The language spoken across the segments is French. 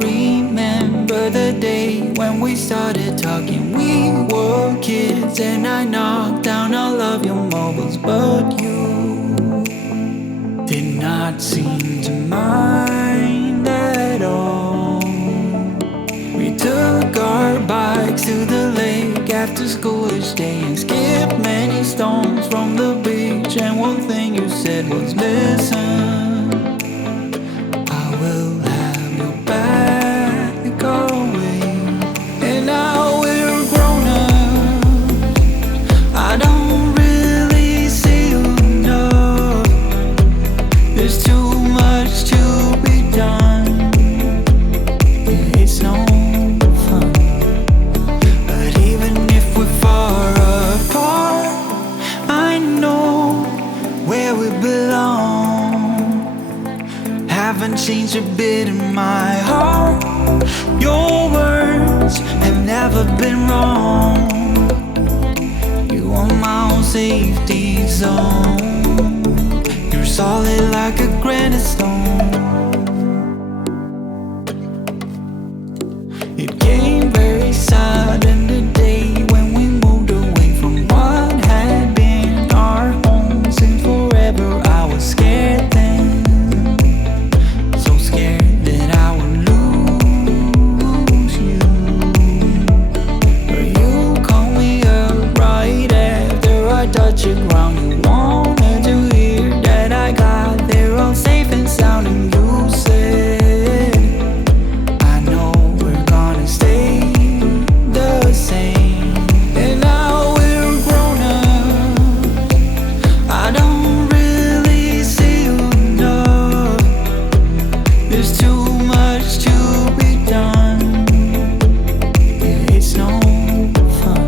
remember the day when we started talking. We were kids and I knocked down all of your marbles, but you did not seem to mind at all. We took our bikes to the lake after school each day and skipped many stones from the beach. And one thing you said was, listen, I will have your back always. And now we're grown up, I don't really see you enough. There's too much to be done, it's no fun. But even if we're far apart, I know where we belong. Haven't changed a bit in my heart. Your words have never been wrong. You are my own safety zone. You're solid like a granite stone. It came very sudden the day when we moved away from what had been our home since forever. I was scared then, so scared that I would lose you. But you called me up right after I touched the ground. You wanted to hear that I got there all safe and sound, and you said, I know we're gonna stay the same. And now we're grown up, I don't really see you enough. There's too much to be done, yeah, it's no fun.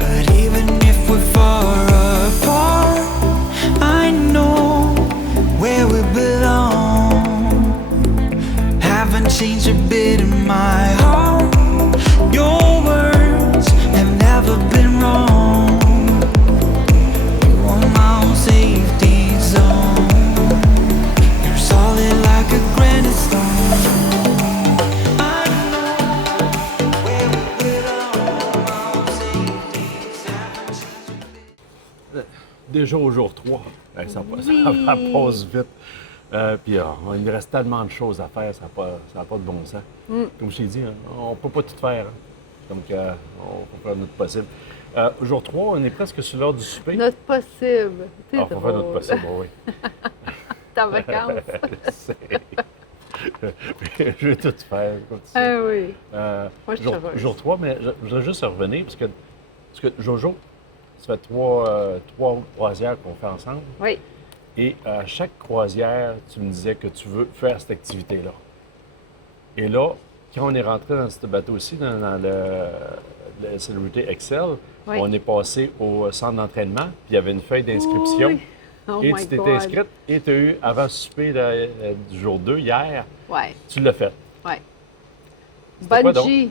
But even if we're far apart, I know where we belong. Haven't changed a bit in my heart. Your words have never been wrong. You are my own safety zone. You're solid like a granite stone. I know where we belong. My own safety zone. Déjà au jour 3, ça passe vite. Puis il nous reste tellement de choses à faire, ça n'a pas de bon sens. Comme je t'ai dit, hein, on ne peut pas tout faire. Hein. Donc, on va faire notre possible. Jour 3, on est presque sur l'heure du souper. Notre possible. C'est On va faire notre drôle. possible, oui. Ta vacance. Je vais tout faire. Comme tu sais. Ah oui. Moi, je suis jour, heureuse. jour 3, mais je voudrais juste revenir, parce que Jojo, ça fait trois croisières qu'on fait ensemble. Oui. Et à chaque croisière, tu me disais que tu veux faire cette activité-là. Et là, quand on est rentré dans ce bateau-ci, dans le Celebrity Excel, Oui. on est passé au centre d'entraînement, puis il y avait une feuille d'inscription. Oui. Oh Et my tu t'étais God. inscrite et tu as eu, avant le souper du jour 2, hier, Ouais. tu l'as fait. Ouais. C'était quoi donc? Bungee.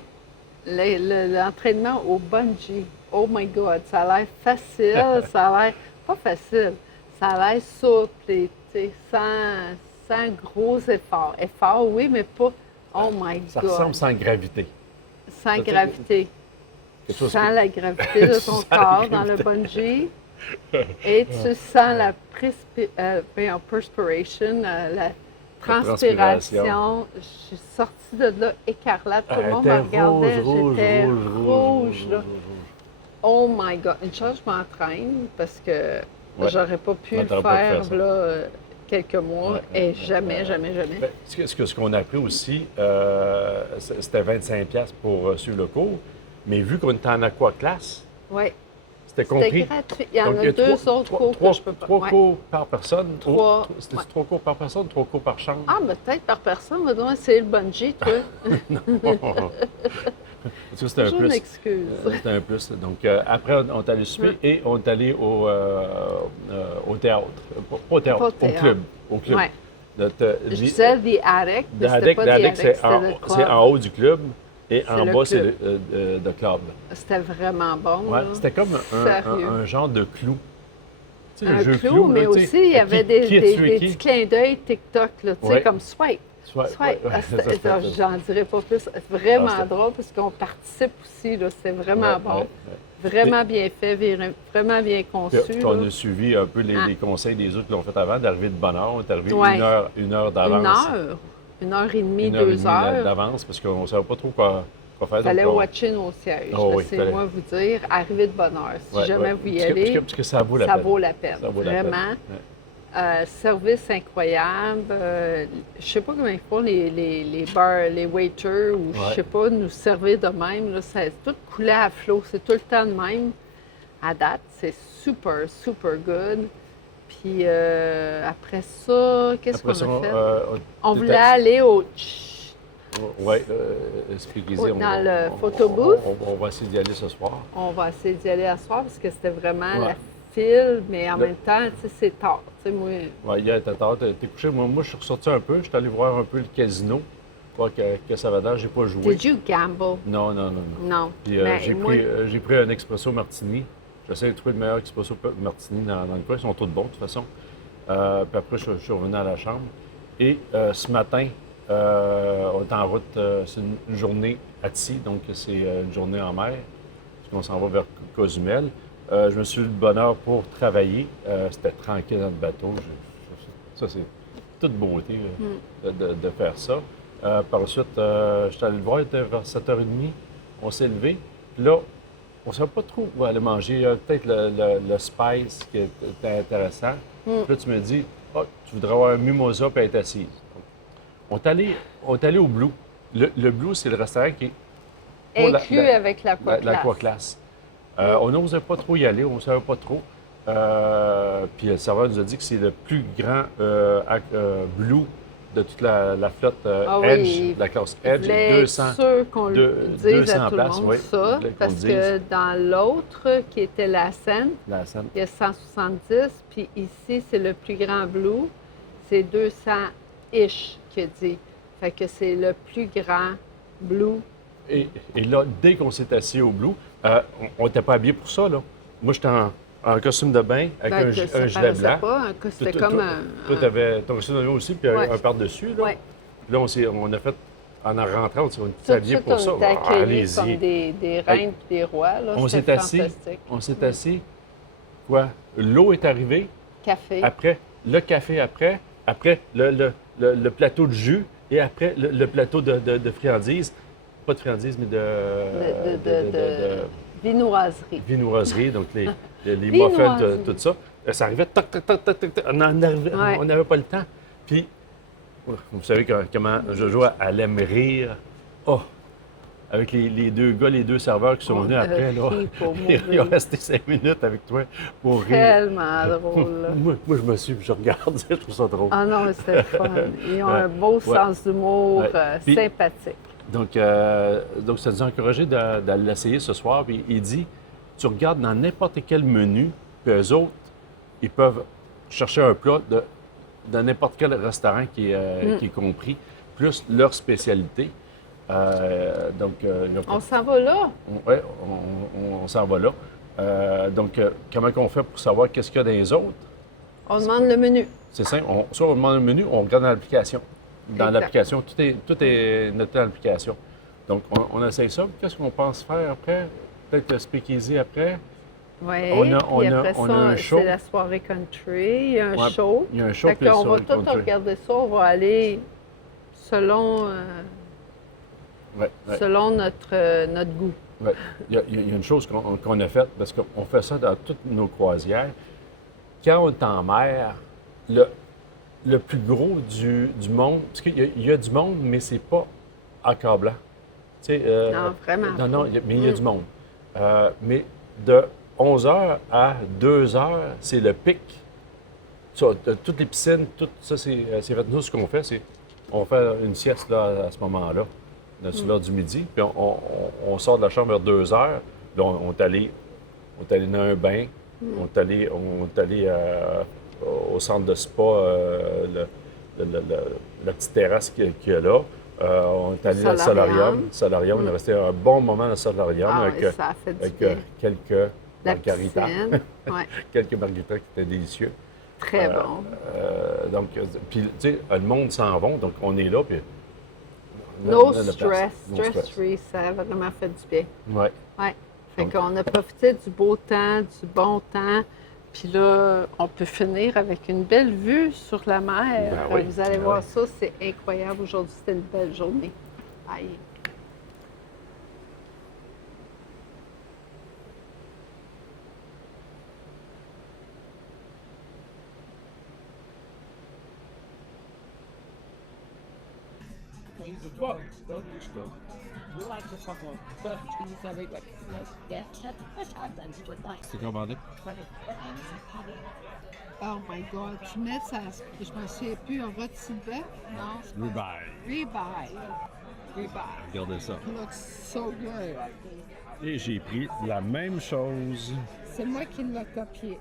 L'entraînement au bungee. Oh my God, ça a l'air facile, ça a l'air pas facile. Ça a l'air souple, tu sais, sans gros efforts. Effort, oui, mais pas. Oh my Ça God. ressemble sans gravité. Sans gravité. Quelque chose Sans que- la gravité de Tu ton sens la corps dans le gravité. bungee. Et tu sens la perspiration, la transpiration. Je suis sortie de là écarlate. Tout le monde me regardait. J'étais rouge, là. Oh my God! Une chose, je m'entraîne parce que Ouais. j'aurais pas pu Ouais, le t'aurais pas pu faire faire ça. là, quelques mois Ouais, et ouais, jamais. Ben, ce qu'on a appris aussi, c'était 25$ pour suivre le cours, mais vu qu'on était en aquaclasse, Oui. c'était C'était compris. gratuit. Il y en Donc, a deux autres cours que je peux pas. Trois Ouais. cours par personne. Trois, C'était ouais. 3 cours par personne, 3 cours par chambre. Ah, mais peut-être par personne, mais donc c'est le bungee, toi. Ça, c'était un Toujours une plus. excuse. C'était un plus. Donc, après, on est allé souper et on est allé au théâtre. Pas au théâtre, Pas au au théâtre. club. Au club. Ouais. Je Li- disais The Attic, mais c'était pas The Attic, c'est c'était le c'est club. en haut du club et en le bas, c'est club. le club. C'était vraiment bon. Ouais, là. c'était comme Sérieux. un genre de clou. Tu sais, le Un jeu clou, mais là, tu sais, aussi, il y avait qui a tué des qui? petits clins d'œil TikTok, là, tu sais, Ouais. comme swipe. J'en dirais pas plus. C'est vraiment Ah, drôle parce qu'on participe aussi. C'est vraiment Ouais, bon. ouais, Vraiment bien fait, vraiment bien conçu. Puis on là. a suivi un peu Ah. les conseils des autres qui l'ont fait avant, d'arriver de bonne heure. On est arrivé Ouais. une heure d'avance. 1 heure et demie, Une heure et 2 demie heures. d'avance parce qu'on ne savait pas trop quoi faire. Il fallait donc watcher nos sièges. Oh oui, Laissez-moi fallait- vous dire, arrivez de bonne heure. Si Ouais, jamais ouais. vous y Parce que- allez, parce que ça vaut la ça peine. vaut la peine. Ça vaut la peine. Vraiment. Ouais. Service incroyable. Je sais pas comment ils font les bars, les waiters, ou je sais pas, nous servir de même. Là, ça tout coulait à flot. C'est tout le temps de même. À date, c'est super, super good. Puis après ça, qu'est-ce qu'on a Après ça, fait? On tout voulait à- aller au... Oui, expliquez-y. Dans le photo booth. On va essayer d'y aller ce soir. On va essayer d'y aller à soir parce que c'était vraiment Ouais. la file, mais en même temps, tu sais, c'est tard. Tu sais, moi, Ouais, hier, t'es tard, t'es couché. Moi, je suis ressorti un peu. Je suis allé voir un peu le casino, voir que ça va l'air. J'ai pas joué. did you gamble? Non, non, non, non. Non. Puis Mais j'ai pris un espresso martini. J'essaie de trouver le meilleur espresso martini dans le coin. Ils sont tous bons, de toute façon. Puis après, je suis revenu à la chambre. Et ce matin, on est en route. C'est une journée à Tsi, donc c'est une journée en mer, puisqu'on s'en va vers Cozumel. Je me suis levé de bonne heure pour travailler. C'était tranquille dans le bateau. Ça, c'est toute beauté là, de faire ça. Par la suite, je suis allé le voir, il était vers 7h30. On s'est levé. Puis là, on ne savait pas trop où aller manger. Il y a peut-être le spice qui était intéressant. Puis là, tu me dis, ah, tu voudrais avoir un mimosa et être assise. On est allé au Blue. Le Blue, c'est le restaurant qui est inclus avec l'aquaclass. On n'osait pas trop y aller, on ne savait pas trop. Puis le serveur nous a dit que c'est le plus grand Blue de toute la flotte Edge, la classe Edge. Je voulais être sûr qu'on le dise 200 à tout le places, monde, oui. ça, Je voulais qu'on parce le dise. que dans l'autre, qui était la Seine, La scène. il y a 170, puis ici, c'est le plus grand Blue, c'est 200-ish, qu'il dit. Fait que c'est le plus grand Blue. Et là, dès qu'on s'est assis au Blue, on n'était pas habillés pour ça, là. Moi, j'étais en costume de bain avec Ben, un ça gilet paraissait blanc. pas, c'était comme un... Toi, tu avais ton costume de bain aussi, puis Ouais. un par-dessus, là. Ouais. Puis là, on a fait, en rentrant, on s'est Tout de habillés suite, pour on ça. était accueillis Allez-y. comme des reines et des rois. Là. On s'est C'était assis. fantastique. On s'est assis. Quoi? L'eau est arrivée. Café. Après, le café après le plateau de jus et après le plateau de friandises. Pas de friandises, mais de Viennoiserie. viennoiserie, donc les muffins, Viennoiserie. tout ça. Ça arrivait, toc, toc, toc, toc, toc, on Ouais. n'avait pas le temps. Puis, vous savez comment Jojo allait me rire. Oh! Avec les deux gars, les deux serveurs qui sont On venus a après, là. ri pour Ils ont mourir. resté 5 minutes avec toi pour rire. Tellement drôle. Là. Moi, je me suis, je regarde, je trouve ça drôle. Ah non, c'était fun. Ils ont Ouais. un beau Ouais. sens d'humour, Ouais. Puis- sympathique. Donc, ça nous a encouragé de l'essayer ce soir. Puis il dit, tu regardes dans n'importe quel menu, puis eux autres, ils peuvent chercher un plat de n'importe quel restaurant qui est compris, plus leur spécialité. On s'en va là. Ouais, on s'en va là. Comment on fait pour savoir qu'est-ce qu'il y a dans les autres? On demande le menu. C'est simple. Soit on demande le menu, on regarde dans l'application. Dans Exact. l'application, tout est noté dans l'application. Donc, on essaye ça. Qu'est-ce qu'on pense faire après? Peut-être le speakeasy après. Oui. On a- Puis après on a ça, un show. c'est la soirée country. Il y a un Ouais, show. il y a un show, Fait puis qu'on la va soirée tout country. regarder ça. On va aller selon, Ouais, ouais, selon notre goût. ouais. Il y a une chose qu'on a faite, parce qu'on fait ça dans toutes nos croisières. Quand on est en mer, le plus gros du monde, parce qu'il y a du monde, mais c'est pas accablant. Tu sais, Non, vraiment Non, mais il y a du monde. Mais de 11h à 2h, c'est le pic. Ça, toutes les piscines, tout ça, c'est fait. Nous, ce qu'on fait, c'est on fait une sieste là, à ce moment-là, sur l'heure du midi, puis on sort de la chambre vers 2h. Là, on est allé dans un bain, on est allé au centre de spa, la petite terrasse qu'il y a là. On est allé dans le solarium. On est resté un bon moment dans le solarium Ah, avec, oui, ça a fait du avec bien. quelques La margaritas. piscine. Ouais. Quelques margaritas qui étaient délicieux. Très bon. Donc, puis, tu sais, le monde s'en va, donc on est là, puis... No on a la stress, place. No stress-free, ça a vraiment fait du bien. Ouais. Oui. Fait Donc- qu'on a profité du beau temps, du bon temps. Puis là, on peut finir avec une belle vue sur la mer. Ben oui, Vous allez ben voir oui. ça, c'est incroyable. Aujourd'hui, c'était une belle journée. Aïe. C'est commandé. Oh my God, tu mets ça, je me souviens plus, un rôti de bœuf? Non, c'est Ribeye. ribeye. Ribeye. Regardez ça. Looks so good. Et j'ai pris la même chose. C'est moi qui l'ai copié.